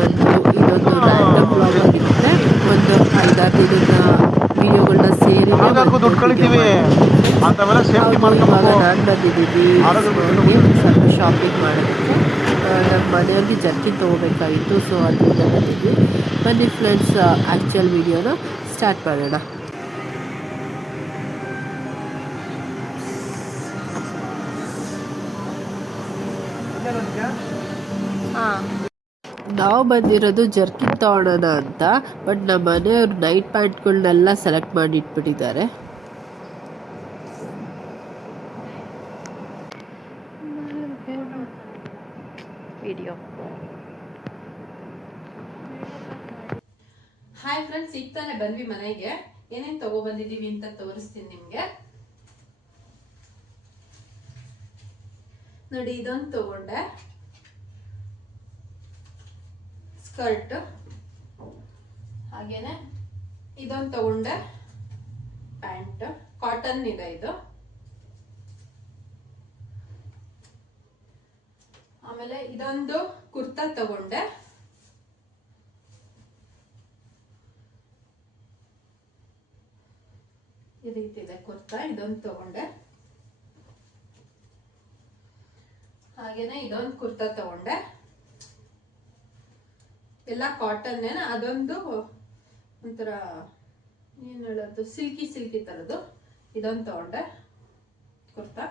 ಬಂದು ಇದೊಂದು random blog ಆಗಿರುತ್ತೆ. ಒಂದು 5-6 ದಿನದ ವಿಡಿಯೋಗಳನ್ನ ಸೇರಿ ಇವಾಗ ನಾನು ಬಂದಿದ್ದೀನಿ ಸ್ವಲ್ಪ ಶಾಪಿಂಗ್ ಮಾಡೋದಕ್ಕೆ. ನಮ್ಮ ಮನೆಯವ್ರಿಗೆ ಜರ್ಕಿನ್ ತೊಗೋಬೇಕಾಗಿತ್ತು, ಸೊ ಅದರಿಂದ ಬಂದಿದ್ವಿ. ಬನ್ನಿ ಫ್ರೆಂಡ್ಸ್, ಆ್ಯಕ್ಚುಯಲ್ ವಿಡಿಯೋನ ಸ್ಟಾರ್ಟ್ ಮಾಡೋಣ. ನಾವು ಬಂದಿರೋದು ಜರ್ಕಿನ್ ತೊಗೊಳೋಣ ಅಂತ, ಬಟ್ ನಮ್ಮ ಮನೆಯವ್ರು ನೈಟ್ ಪ್ಯಾಂಟ್ಗಳನ್ನೆಲ್ಲ ಸೆಲೆಕ್ಟ್ ಮಾಡಿ ಇಟ್ಬಿಟ್ಟಿದ್ದಾರೆ. ಹಾಯ್ ಫ್ರೆಂಡ್ಸ್, ಈಗ ತಾನೇ ಬಂದ್ವಿ ಮನೆಗೆ. ಏನೇನು ತಗೊಬಂದಿದ್ದೀವಿ ಅಂತ ತೋರಿಸ್ತೀನಿ ನಿಮಗೆ. ನೋಡಿ, ಇದೊಂದು ತಗೊಂಡೆ ಸ್ಕರ್ಟ್. ಹಾಗೇನೆ ಇದೊಂದು ತಗೊಂಡೆ ಪ್ಯಾಂಟ್, ಕಾಟನ್ ಇದೆ ಇದು. ಆಮೇಲೆ ಇದೊಂದು ಕುರ್ತಾ ತಗೊಂಡೆ. ಈ ರೀತಿ ಇದೆ ಕುರ್ತಾ, ಇದೊಂದು ತಗೊಂಡೆ. ಹಾಗೇನೆ ಇದೊಂದು ಕುರ್ತಾ ತಗೊಂಡೆ, ಎಲ್ಲ ಕಾಟನ್. ಅದೊಂದು ಒಂಥರ ಏನು ಹೇಳೋದು, ಸಿಲ್ಕಿ ಸಿಲ್ಕಿ ತರದು. ಇದೊಂದು ತಗೊಂಡೆ ಕುರ್ತಾ.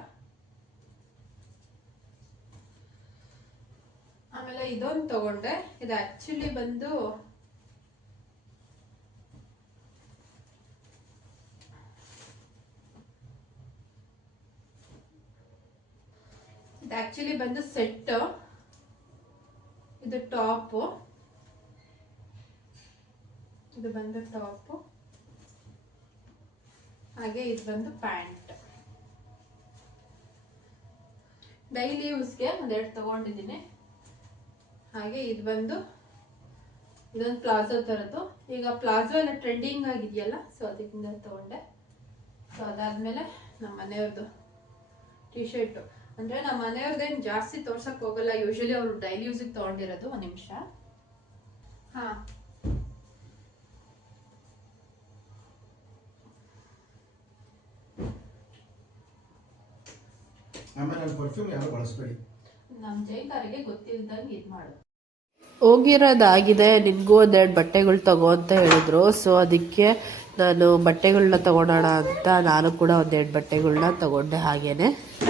ಆಮೇಲೆ ಇದೊಂದು ತಗೊಂಡೆ. ಇದು ಆಕ್ಚುಲಿ ಬಂದು ಸೆಟ್. ಇದು ಟಾಪ್, ಇದು ಬಂದು ಟಾಪ್. ಹಾಗೆ ಇದು ಬಂದು ಪ್ಯಾಂಟ್. ಡೈಲಿ ಯೂಸ್ಗೆ ಒಂದೆರಡು ತಗೊಂಡಿದ್ದೀನಿ. ಹಾಗೆ ಇದು ಬಂದು ಇದೊಂದು ಪ್ಲಾಜೋ ತರದ್ದು. ಈಗ ಪ್ಲಾಜೋ ಎಲ್ಲ ಟ್ರೆಂಡಿಂಗ್ ಆಗಿದೆಯಲ್ಲ, ಸೊ ಅದಕ್ಕಿಂತ ತಗೊಂಡೆ. ಸೊ ಅದಾದ್ಮೇಲೆ ನಮ್ಮ ಮನೆಯವ್ರದ್ದು ಟಿ ಶರ್ಟ್. ಅಂದ್ರೆ ನಮ್ಮ ಮನೆಯವ್ರದ್ದೇನು ಜಾಸ್ತಿ ತೋರ್ಸಕ್ ಹೋಗಲ್ಲ, ಯೂಶಲಿ ಅವ್ರು ಡೈಲಿ ಯೂಸಿಗೆ ತಗೊಂಡಿರೋದು. ಒಂದ್ ನಿಮಿಷ. ಹಾ, ನಮ್ ಜೈಕಾರಿಗೆ ಗೊತ್ತಿಲ್ದಂಗೆ ಇದ್ ಮಾಡು. ಹೋಗಿರೋದಾಗಿದೆ, ನಿನ್ಗೂ ಒಂದೆರಡು ಬಟ್ಟೆಗಳು ತಗೋ ಅಂತ ಹೇಳಿದ್ರು. ಸೊ ಅದಕ್ಕೆ ನಾನು ಬಟ್ಟೆಗಳನ್ನ ತಗೊಳೋಣ ಅಂತ ನಾನು ಕೂಡ ಒಂದೆರಡು ಬಟ್ಟೆಗಳನ್ನ ತಗೊಂಡೆ. ಹಾಗೇನೆ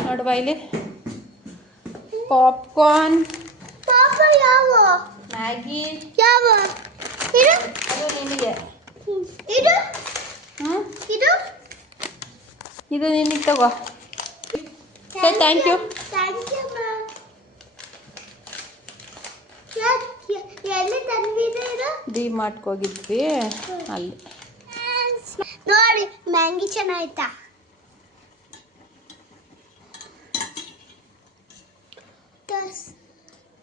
ನೋಡುವ, ಇಲ್ಲಿ ಪಾಪ್ಕಾರ್ನ್, ಮ್ಯಾಗಿ, ಅದು ನಿನಗೆ, ಇದು ನಿನಗೆ ತಗೋ. Thank you. ಡಿ ಮಾರ್ಟ್ಗೆ ಹೋಗಿದ್ವಿ, ಅಲ್ಲಿ ನೋಡಿ ಮ್ಯಾಂಗಿ ಚೆನ್ನಾಯ್ತಾ.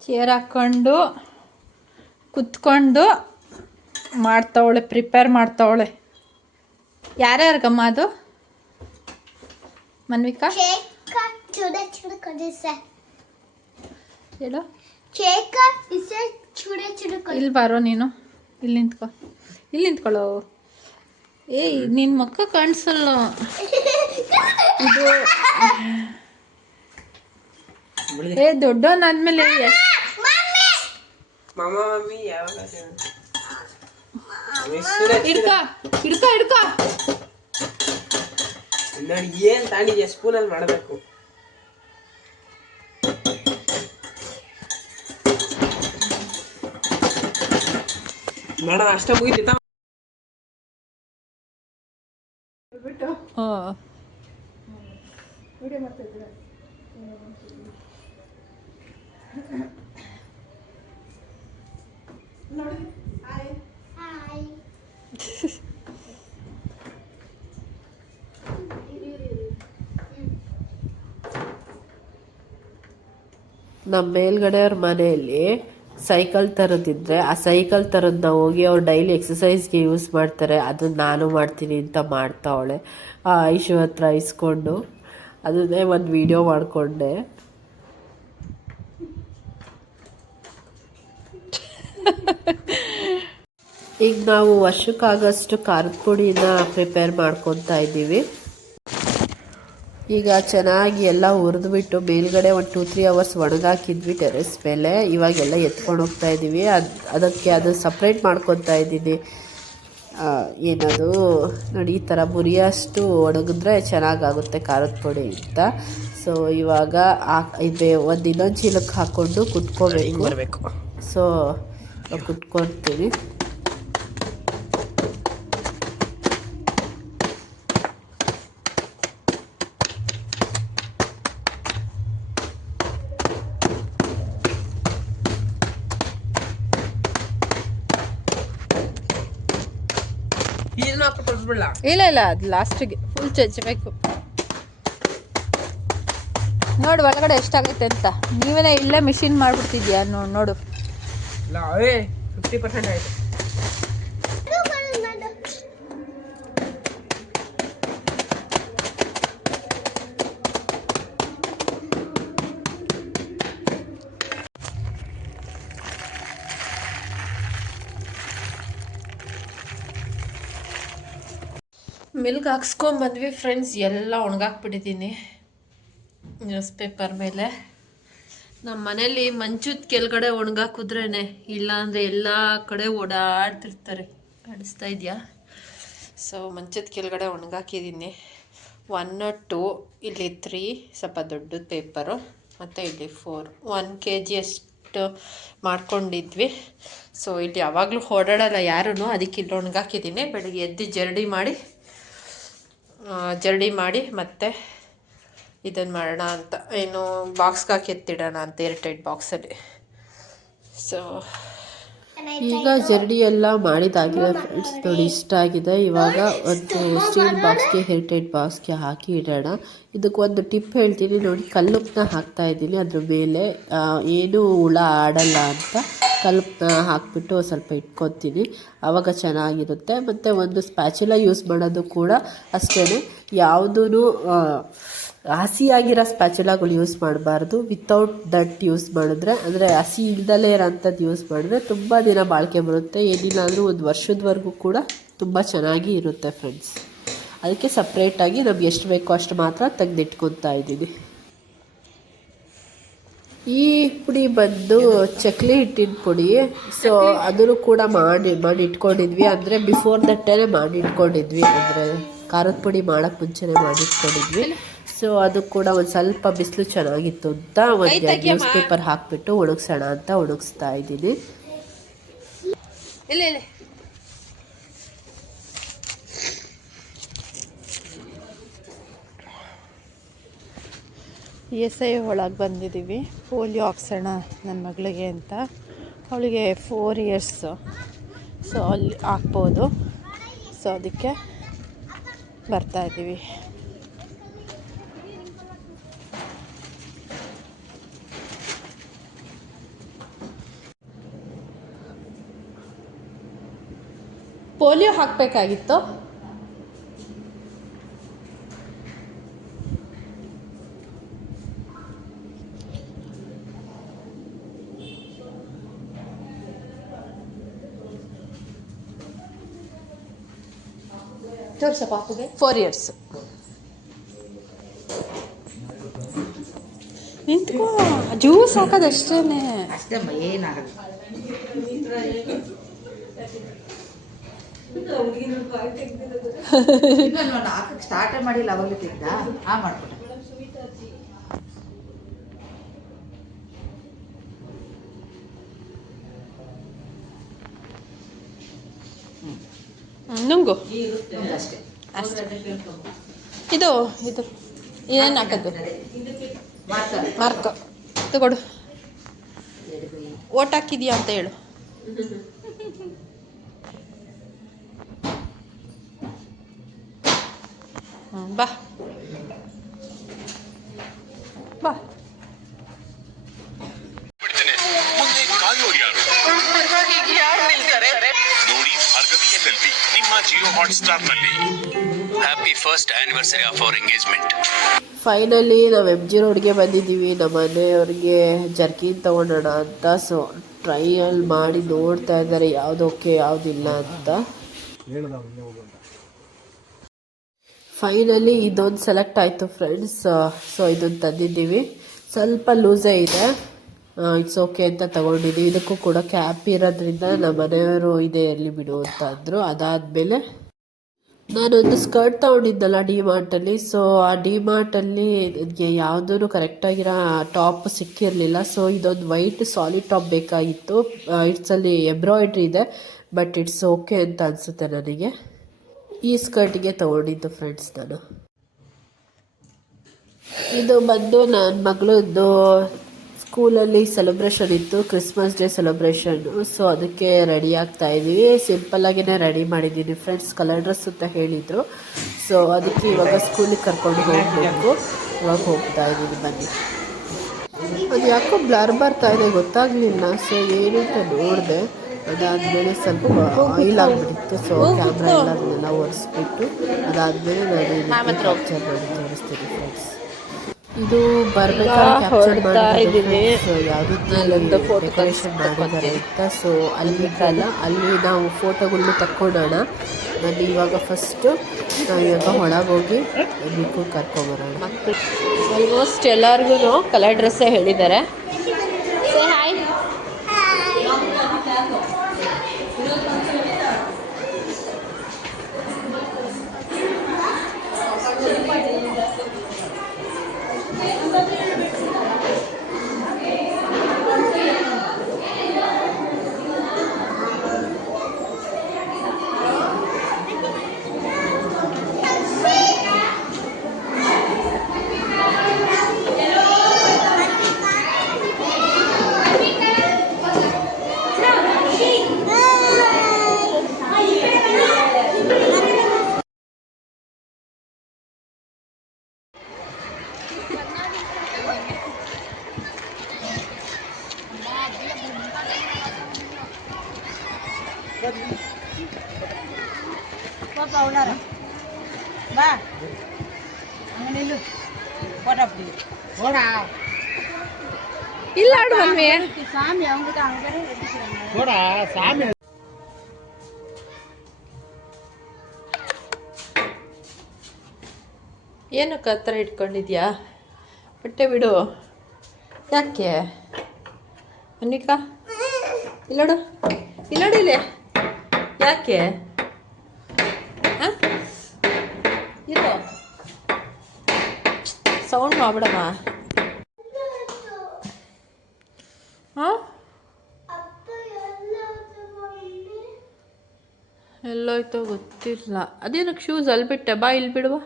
ಚೇರ್ ಹಾಕ್ಕೊಂಡು ಕುತ್ಕೊಂಡು ಮಾಡ್ತಾವಳೆ, ಪ್ರಿಪೇರ್ ಮಾಡ್ತಾವಳೆ. ಯಾರ್ಯಾರಿಗಮ್ಮ ಅದು? ಮನ್ವಿಕಾ ಹೇಳು. ಇಲ್ಲಿ ಬಾರೋ ನೀನು, ಇಲ್ಲಿ ನಿಂತ್ಕೊ, ಇಲ್ಲಿ ನಿಂತ್ಕೊಳ್ಳೋ. ಏಯ್, ನಿನ್ನ ಮಕ್ಕ ಕಾಣಿಸಲ್ಲ. ಇದು ದೊಡ್ಡವನಾದ್ಮೇಲೆ ಹಿಡ್ಕೊ ಹಿಡ್ಕೊ ಹಿಡ್ಕೊ. ನೋಡಿ ಏನ್ ತಾಂಡಿದ್ಯಾ, ಸ್ಪೂನಲ್ಲಿ ಮಾಡಬೇಕು. ನೋಡೋಣ, ಅಷ್ಟೇ ಮುಗಿತಾ. ವಿಡಿಯೋ ಮಾಡ್ತಾ ಇದ್ದೀರಾ? ನೋಡಿ, ಹಾಯ್ ಹಾಯ್. ನಮ್ಮ ಮೇಲ್ಗಡೆ ಅವ್ರ ಮನೆಯಲ್ಲಿ ಸೈಕಲ್ ತರೋದಿದ್ರೆ ಆ ಸೈಕಲ್ ತರೋದನ್ನ ಹೋಗಿ ಅವ್ರು ಡೈಲಿ ಎಕ್ಸಸೈಸ್ಗೆ ಯೂಸ್ ಮಾಡ್ತಾರೆ. ಅದನ್ನು ನಾನು ಮಾಡ್ತೀನಿ ಅಂತ ಮಾಡ್ತಾವಳೆ. ಆ ಐಶು ಹತ್ರ ಇಸ್ಕೊಂಡು ಅದನ್ನೇ ಒಂದು ವಿಡಿಯೋ ಮಾಡಿಕೊಂಡೆ. ಈಗ ನಾವು ವರ್ಷಕ್ಕಾಗಷ್ಟು ಖಾರದ ಪುಡಿನ ಪ್ರಿಪೇರ್ ಮಾಡ್ಕೊತಾ ಇದ್ದೀವಿ. ಈಗ ಚೆನ್ನಾಗಿ ಎಲ್ಲ ಹುರಿದ್ಬಿಟ್ಟು ಮೇಲ್ಗಡೆ ಒಂದು 2-3 ಅವರ್ಸ್ ಒಣಗಾಕಿದ್ವಿ ಟೆರೆಸ್ ಮೇಲೆ. ಇವಾಗೆಲ್ಲ ಎತ್ಕೊಂಡು ಹೋಗ್ತಾ ಇದ್ದೀವಿ. ಅದಕ್ಕೆ ಅದು ಸಪ್ರೇಟ್ ಮಾಡ್ಕೊತಾ ಇದ್ದೀನಿ. ಏನದು ನೋಡಿ, ಈ ಥರ ಮುರಿಯೋಷ್ಟು ಒಣಗಿದ್ರೆ ಚೆನ್ನಾಗಾಗುತ್ತೆ ಖಾರದ ಪುಡಿ ಅಂತ. ಸೊ ಇವಾಗ ಒಂದು ಇನ್ನೊಂದು ಚೀಲಕ್ಕೆ ಹಾಕ್ಕೊಂಡು ಕುಟ್ಕೋಬೇಕು. ಸೊ ಕುಟ್ಕೊಳ್ತೀನಿ. ಇಲ್ಲ ಇಲ್ಲ, ಅದು ಲಾಸ್ಟಿಗೆ ಫುಲ್ ಚಚ್ಚಬೇಕು. ನೋಡು ಒಳಗಡೆ ಎಷ್ಟಾಗೈತೆ ಅಂತ. ನೀವೇನೇ ಇಲ್ಲೇ ಮಿಷಿನ್ ಮಾಡ್ಬಿಡ್ತಿದ್ಯಾ? ನೋಡು 50% ಆಯ್ತು. ಮಿಲ್ಕ್ ಹಾಕ್ಸ್ಕೊಂಬಂದ್ವಿ ಫ್ರೆಂಡ್ಸ್. ಎಲ್ಲ ಒಣಗಾಕ್ಬಿಟ್ಟಿದ್ದೀನಿ ನ್ಯೂಸ್ ಪೇಪರ್ ಮೇಲೆ. ನಮ್ಮ ಮನೇಲಿ ಮಂಚದ ಕೆಳಗಡೆ ಒಣಗಾಕಿದ್ರೇ, ಇಲ್ಲಾಂದರೆ ಎಲ್ಲ ಕಡೆ ಓಡಾಡ್ತಿರ್ತಾರೆ. ಕಾಣಿಸ್ತಾ ಇದೆಯಾ? ಸೊ ಮಂಚದ ಕೆಳಗಡೆ ಒಣಗಾಕಿದ್ದೀನಿ. 1 2, ಇಲ್ಲಿ 3 ಸ್ವಲ್ಪ ದೊಡ್ಡದು ಪೇಪರು, ಮತ್ತು ಇಲ್ಲಿ 4, 1 kg ಅಷ್ಟು ಮಾಡ್ಕೊಂಡಿದ್ವಿ. ಸೊ ಇಲ್ಲಿ ಯಾವಾಗಲೂ ಓಡಾಡಲ್ಲ ಯಾರೂ, ಅದಕ್ಕೆ ಇಲ್ಲಿ ಒಣಗಾಕಿದ್ದೀನಿ. ಬೆಳಗ್ಗೆ ಎದ್ದು ಜರಡಿ ಮಾಡಿ ಮತ್ತೆ ಇದನ್ನು ಮಾಡೋಣ ಅಂತ, ಏನು ಬಾಕ್ಸ್ಗೆ ಹಾಕಿ ಎತ್ತಿಡೋಣ ಅಂತ, ಏರ್ಟೈಟ್ ಬಾಕ್ಸಲ್ಲಿ. ಸೊ ಈಗ ಜರ್ಡಿ ಎಲ್ಲ ಮಾಡಿದಾಗಿದೆ ಫ್ರೆಂಡ್ಸ್. ನೋಡಿ ಇಷ್ಟ ಆಗಿದೆ. ಇವಾಗ ಒಂದು ಸ್ಟೀಲ್ ಬಾಕ್ಸ್ಗೆ ಏರ್ಟೈಟ್ ಬಾಕ್ಸ್ಗೆ ಹಾಕಿ ಇಡೋಣ. ಇದಕ್ಕೊಂದು ಟಿಪ್ ಹೇಳ್ತೀನಿ ನೋಡಿ. ಕಲ್ಲುಪ್ಪನ್ನ ಹಾಕ್ತಾ ಇದ್ದೀನಿ ಅದ್ರ ಮೇಲೆ, ಏನು ಹುಳ ಆಡಲ್ಲ ಅಂತ ಕಲ್ಲುಪ್ಪನ್ನ ಹಾಕಿಬಿಟ್ಟು ಸ್ವಲ್ಪ ಇಟ್ಕೊತೀನಿ. ಆವಾಗ ಚೆನ್ನಾಗಿರುತ್ತೆ. ಮತ್ತು ಒಂದು ಸ್ಪ್ಯಾಚುಲ ಯೂಸ್ ಮಾಡೋದು ಕೂಡ ಅಷ್ಟೇ. ಯಾವುದೂ ಹಸಿಯಾಗಿರೋ ಸ್ಪ್ಯಾಚುಲಾಗಳು ಯೂಸ್ ಮಾಡಬಾರ್ದು. ವಿತೌಟ್ ದಟ್ ಯೂಸ್ ಮಾಡಿದ್ರೆ, ಅಂದರೆ ಹಸಿ ಇಲ್ದಲೇ ಇರೋಂಥದ್ದು ಯೂಸ್ ಮಾಡಿದ್ರೆ ತುಂಬ ದಿನ ಬಾಳಿಕೆ ಬರುತ್ತೆ. ಏನಿಲ್ಲ ಅಂದರೂ 1 ವರ್ಷದವರೆಗೂ ಕೂಡ ತುಂಬ ಚೆನ್ನಾಗಿ ಇರುತ್ತೆ ಫ್ರೆಂಡ್ಸ್. ಅದಕ್ಕೆ ಸಪ್ರೇಟಾಗಿ ನಮ್ಗೆ ಎಷ್ಟು ಬೇಕೋ ಅಷ್ಟು ಮಾತ್ರ ತೆಗೆದಿಟ್ಕೊತಾ ಇದ್ದೀನಿ. ಈ ಪುಡಿ ಬಂದು ಚಕ್ಲಿ ಹಿಟ್ಟಿನ ಪುಡಿ. ಸೊ ಅದನ್ನು ಕೂಡ ಮಾಡಿ ಇಟ್ಕೊಂಡಿದ್ವಿ. ಅಂದರೆ ಬಿಫೋರ್ ದಟ್ಟೇ ಮಾಡಿ ಇಟ್ಕೊಂಡಿದ್ವಿ, ಅಂದರೆ ಖಾರದ ಪುಡಿ ಮಾಡೋಕ್ಕೆ ಮುಂಚೆನೇ ಮಾಡಿಟ್ಕೊಂಡಿದ್ವಿ. ಸೊ ಅದು ಕೂಡ ಒಂದು ಸ್ವಲ್ಪ ಬಿಸಿಲು ಚೆನ್ನಾಗಿತ್ತು ಅಂತ ಒಂದು ನ್ಯೂಸ್ ಪೇಪರ್ ಹಾಕಿಬಿಟ್ಟು ಒಣಗಿಸೋಣ ಅಂತ ಒಣಗಿಸ್ತಾ ಇದ್ದೀನಿ. ಇಲ್ಲ SI ಒಳಗೆ ಬಂದಿದ್ದೀವಿ. ಪೋಲಿಯೋ ಹಾಕ್ಸೋಣ ನನ್ನ ಮಗಳಿಗೆ ಅಂತ. ಅವಳಿಗೆ 4 years. ಸೊ ಅಲ್ಲಿ ಹಾಕ್ಬೋದು. ಸೊ ಅದಕ್ಕೆ ಬರ್ತಾಯಿದ್ದೀವಿ. ಪೋಲಿಯೋ ಹಾಕಬೇಕಾಗಿತ್ತು. ತೋರ್ಸ ಪಾಪುಗೆ 4 years. ನಿಂತ್ಕೋ, ಜ್ಯೂಸ್ ಹಾಕೋದಷ್ಟೇನೆ. ಅಷ್ಟೇ ಏನಾಗಲ್ಲ. ಹಾಕಕ್ಕೆ ಸ್ಟಾರ್ಟೇ ಮಾಡಿಲ್ಲ, ಅವಾಗಲೇ ತಿಂದ ಮಾಡ್ಕೊಟ್ಟೆ. ನುಂಗು ಅಷ್ಟೇ. ಇದು ಏನು ಹಾಕೋದು? ಮಾರ್ಕ್ ತಗೊಡು. ಓಟ್ ಹಾಕಿದ್ಯಾ ಅಂತ ಹೇಳು. ಬಾ ಬಾ. ನೋಡಿ ಭಾರ್ಗವಿ LLB ನಿಮ್ಮ ಜಿಯೋ ಹಾಟ್ಸ್ಟಾರ್ ನಲ್ಲಿ. Happy first anniversary of our engagement. Finally ನಾವು MG ರೋಡ್ಗೆ ಬಂದಿದ್ದೀವಿ. ನಮ್ಮ ಮನೆಯವ್ರಿಗೆ ಜರ್ಕಿನ್ ತೊಗೊಳೋಣ ಅಂತ. ಸೊ ಟ್ರಯಲ್ ಮಾಡಿ ನೋಡ್ತಾ ಇದ್ದಾರೆ ಯಾವ್ದು ಓಕೆ ಯಾವುದಿಲ್ಲ ಅಂತ. ಫೈನಲಿ ಇದೊಂದು ಸೆಲೆಕ್ಟ್ ಆಯಿತು ಫ್ರೆಂಡ್ಸ್. ಸೊ ಇದೊಂದು ತಂದಿದ್ದೀವಿ, ಸ್ವಲ್ಪ ಲೂಸೇ ಇದೆ, ಇಟ್ಸ್ ಓಕೆ ಅಂತ ತಗೊಂಡಿದ್ದೀವಿ. ಇದಕ್ಕೂ ಕೂಡ ಕ್ಯಾಪ್ ಇರೋದ್ರಿಂದ ನಮ್ಮ ಮನೆಯವರು ಇದೇ ಇರಲಿ ಬಿಡು ಅಂತ ಅಂದರು. ಅದಾದಮೇಲೆ ನಾನೊಂದು ಸ್ಕರ್ಟ್ ತೊಗೊಂಡಿದ್ದಲ್ಲ ಡಿಮಾರ್ಟಲ್ಲಿ. ಸೊ ಆ ಡಿಮಾರ್ಟಲ್ಲಿ ನನಗೆ ಯಾವುದೂ ಕರೆಕ್ಟಾಗಿರೋ ಟಾಪ್ ಸಿಕ್ಕಿರಲಿಲ್ಲ. ಸೊ ಇದೊಂದು ವೈಟ್ ಸಾಲಿಡ್ ಟಾಪ್ ಬೇಕಾಗಿತ್ತು. ಇಟ್ಸಲ್ಲಿ ಎಂಬ್ರಾಯ್ಡ್ರಿ ಇದೆ, ಬಟ್ ಇಟ್ಸ್ ಓಕೆ ಅಂತ ಅನಿಸುತ್ತೆ ನನಗೆ. ಈ ಸ್ಕರ್ಟಿಗೆ ತೊಗೊಂಡಿದ್ದು ಫ್ರೆಂಡ್ಸ್ ನಾನು. ಇದು ಬಂದು ನನ್ನ ಮಗಳದ್ದು ಸ್ಕೂಲಲ್ಲಿ ಸೆಲೆಬ್ರೇಷನ್ ಇತ್ತು, ಕ್ರಿಸ್ಮಸ್ ಡೇ ಸೆಲೆಬ್ರೇಷನ್ನು. ಸೊ ಅದಕ್ಕೆ ರೆಡಿ ಆಗ್ತಾ ಇದ್ದೀವಿ. ಸಿಂಪಲ್ಲಾಗಿಯೇ ರೆಡಿ ಮಾಡಿದ್ದೀನಿ ಫ್ರೆಂಡ್ಸ್. ಕಲರ್ ಡ್ರೆಸ್ ಅಂತ ಹೇಳಿದರು. ಸೊ ಅದಕ್ಕೆ ಇವಾಗ ಸ್ಕೂಲಿಗೆ ಕರ್ಕೊಂಡು ಹೋಗಬೇಕು. ಇವಾಗ ಹೋಗ್ತಾ ಇದ್ದೀನಿ, ಬನ್ನಿ. ಅದು ಯಾಕೋ ಬ್ಲರ್ ಬರ್ತಾ ಇದೆ, ಗೊತ್ತಾಗಲಿಲ್ಲ. ಸೊ ಏನಂತ ನೋಡಿದೆ, ಅದಾದಮೇಲೆ ಸ್ವಲ್ಪ ಆಯಿಲ್ ಆಗಿಬಿಟ್ಟಿತ್ತು. ಸೊ ಕ್ಯಾಮ್ರಾ ಎಲ್ಲದನ್ನೆಲ್ಲ ಒರೆಸ್ಬಿಟ್ಟು ಅದಾದಮೇಲೆ ನಾನು ಕ್ಯಾಪ್ಚರ್ ಮಾಡಿ ತೋರಿಸ್ತೀನಿ ಫ್ರೆಂಡ್ಸ್. ಇದು ಬರಬೇಕಾದ್ರೆ ಕ್ಯಾಪ್ಚರ್ ಮಾಡಿದ್ದೀನಿ, ಯಾವ ರೀತಿ ಡೆಕೋರೇಷನ್ ಮಾಡಿದ್ದಾರೆ ಅಂತ. ಸೊ ಅಲ್ಲಿ ನಾವು ಫೋಟೋಗಳನ್ನ ತಕ್ಕೊಳ್ಳೋಣ. ನಾನು ಇವಾಗ ಫಸ್ಟು ಇವಾಗ ಒಳಗೋಗಿ ಬೇಕು ಕರ್ಕೊಂಬರೋಣ. ಆಲ್ಮೋಸ್ಟ್ ಎಲ್ಲರಿಗೂ ಕಲರ್ ಡ್ರೆಸ್ಸೇ ಹೇಳಿದ್ದಾರೆ. ಇಲ್ಲ ಏನಕ್ಕೆ ಆ ಥರ ಇಟ್ಕೊಂಡಿದ್ಯಾ? ಬಟ್ಟೆ ಬಿಡು. ಯಾಕೆ ಅನಿಕಾ? ಇಲ್ಲೋಡು, ಇಲ್ಲೋಡು ಇಲ್ಲಿ. ಯಾಕೆ ಇದು ಸೌಂಡ್ ಮಾಡ್ಬಿಡಮ್ಮ. ಹಾಂ, ಎಲ್ಲೋಯ್ತೋ ಗೊತ್ತಿಲ್ಲ. ಅದೇನಕ್ಕೆ ಶೂಸ್ ಅಲ್ಲಿ ಬಿಟ್ಟೆ? ಬಾ ಇಲ್ಲಿ ಬಿಡುವ.